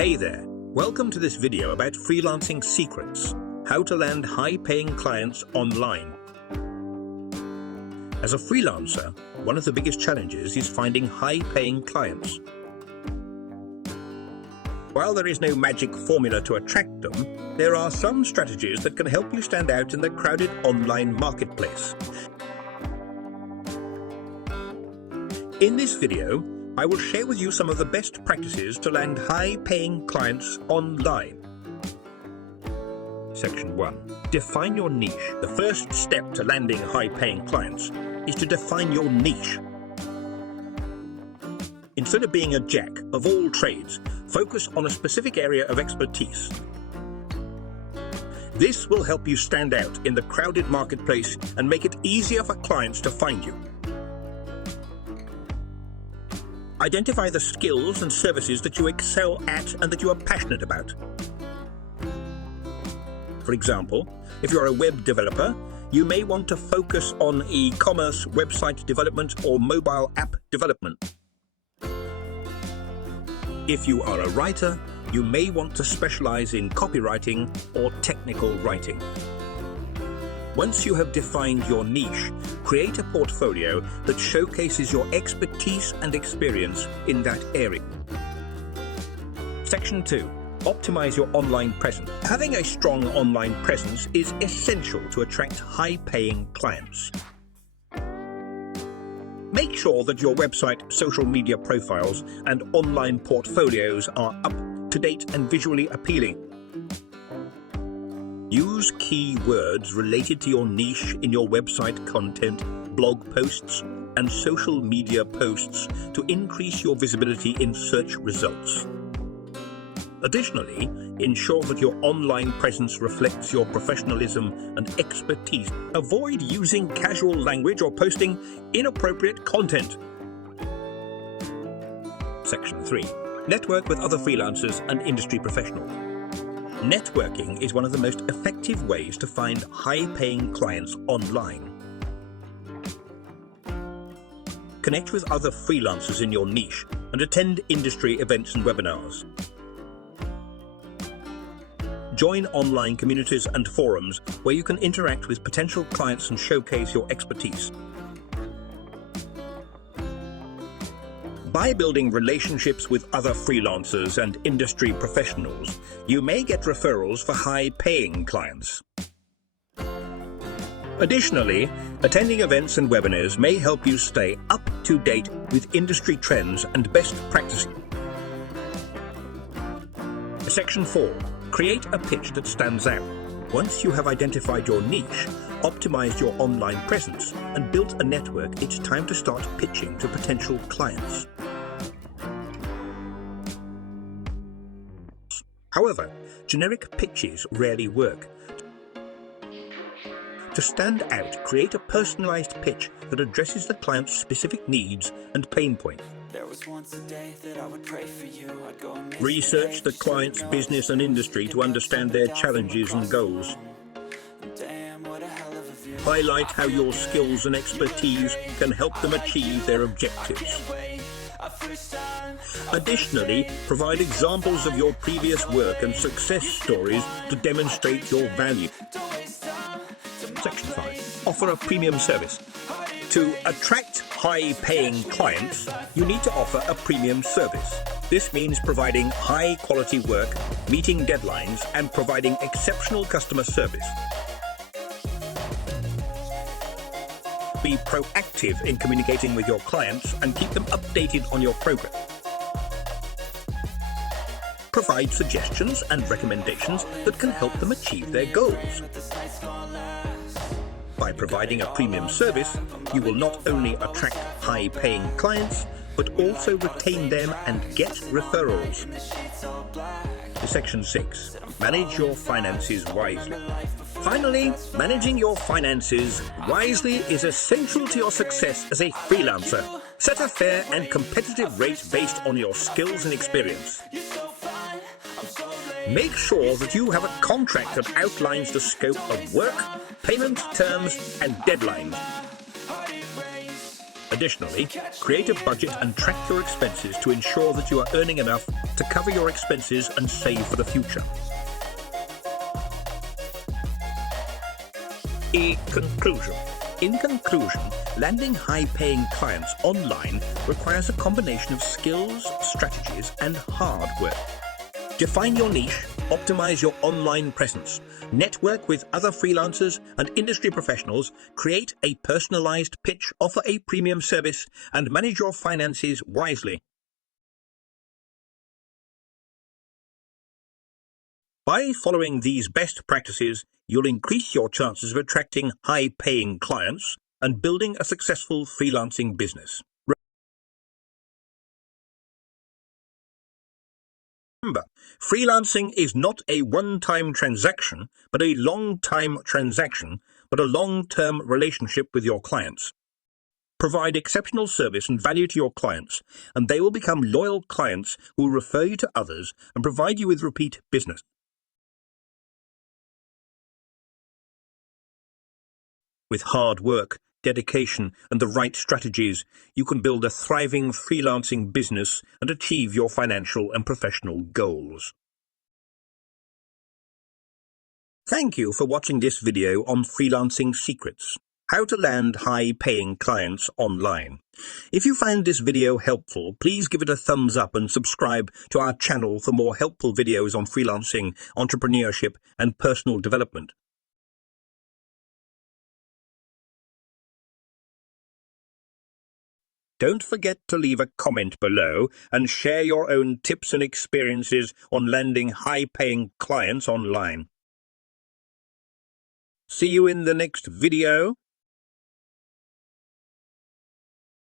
Hey there, welcome to this video about freelancing secrets, how to land high-paying clients online. As a freelancer, one of the biggest challenges is finding high-paying clients. While there is no magic formula to attract them, there are some strategies that can help you stand out in the crowded online marketplace. In this video, I will share with you some of the best practices to land high-paying clients online. Section 1. Define your niche. The first step to landing high-paying clients is to define your niche. Instead of being a jack of all trades, focus on a specific area of expertise. This will help you stand out in the crowded marketplace and make it easier for clients to find you. Identify the skills and services that you excel at and that you are passionate about. For example, if you're a web developer, you may want to focus on e-commerce, website development, or mobile app development. If you are a writer, you may want to specialize in copywriting or technical writing. Once you have defined your niche, create a portfolio that showcases your expertise and experience in that area. Section 2. Optimize your online presence. Having a strong online presence is essential to attract high-paying clients. Make sure that your website, social media profiles, and online portfolios are up to date and visually appealing. Use keywords related to your niche in your website content, blog posts, and social media posts to increase your visibility in search results. Additionally, ensure that your online presence reflects your professionalism and expertise. Avoid using casual language or posting inappropriate content. Section 3. Network with other freelancers and industry professionals. Networking is one of the most effective ways to find high-paying clients online. Connect with other freelancers in your niche and attend industry events and webinars. Join online communities and forums where you can interact with potential clients and showcase your expertise. By building relationships with other freelancers and industry professionals, you may get referrals for high-paying clients. Additionally, attending events and webinars may help you stay up to date with industry trends and best practices. Section 4. Create a pitch that stands out. Once you have identified your niche, optimized your online presence, and built a network, it's time to start pitching to potential clients. However, generic pitches rarely work. To stand out, create a personalized pitch that addresses the client's specific needs and pain points. Research the client's business and industry to understand their challenges and goals. Highlight how your skills and expertise can help them achieve their objectives. Additionally, provide examples of your previous work and success stories to demonstrate your value. Section 5. Offer a premium service. To attract high-paying clients, you need to offer a premium service. This means providing high-quality work, meeting deadlines, and providing exceptional customer service. Be proactive in communicating with your clients and keep them updated on your progress. Provide suggestions and recommendations that can help them achieve their goals. By providing a premium service, you will not only attract high-paying clients, but also retain them and get referrals. Section 6. Manage your finances wisely. Finally, managing your finances wisely is essential to your success as a freelancer. Set a fair and competitive rate based on your skills and experience. Make sure that you have a contract that outlines the scope of work, payment terms, and deadlines. Additionally, create a budget and track your expenses to ensure that you are earning enough to cover your expenses and save for the future. Conclusion. In conclusion, landing high-paying clients online requires a combination of skills, strategies, and hard work. Define your niche, optimize your online presence, network with other freelancers and industry professionals, create a personalized pitch, offer a premium service, and manage your finances wisely. By following these best practices, you'll increase your chances of attracting high-paying clients and building a successful freelancing business. Remember, freelancing is not a one-time transaction, but a long-time transaction, but a long-term relationship with your clients. Provide exceptional service and value to your clients, and they will become loyal clients who will refer you to others and provide you with repeat business. With hard work, dedication, and the right strategies, you can build a thriving freelancing business and achieve your financial and professional goals. Thank you for watching this video on freelancing secrets, how to land high-paying clients online. If you found this video helpful, please give it a thumbs up and subscribe to our channel for more helpful videos on freelancing, entrepreneurship, and personal development. Don't forget to leave a comment below and share your own tips and experiences on landing high-paying clients online. See you in the next video.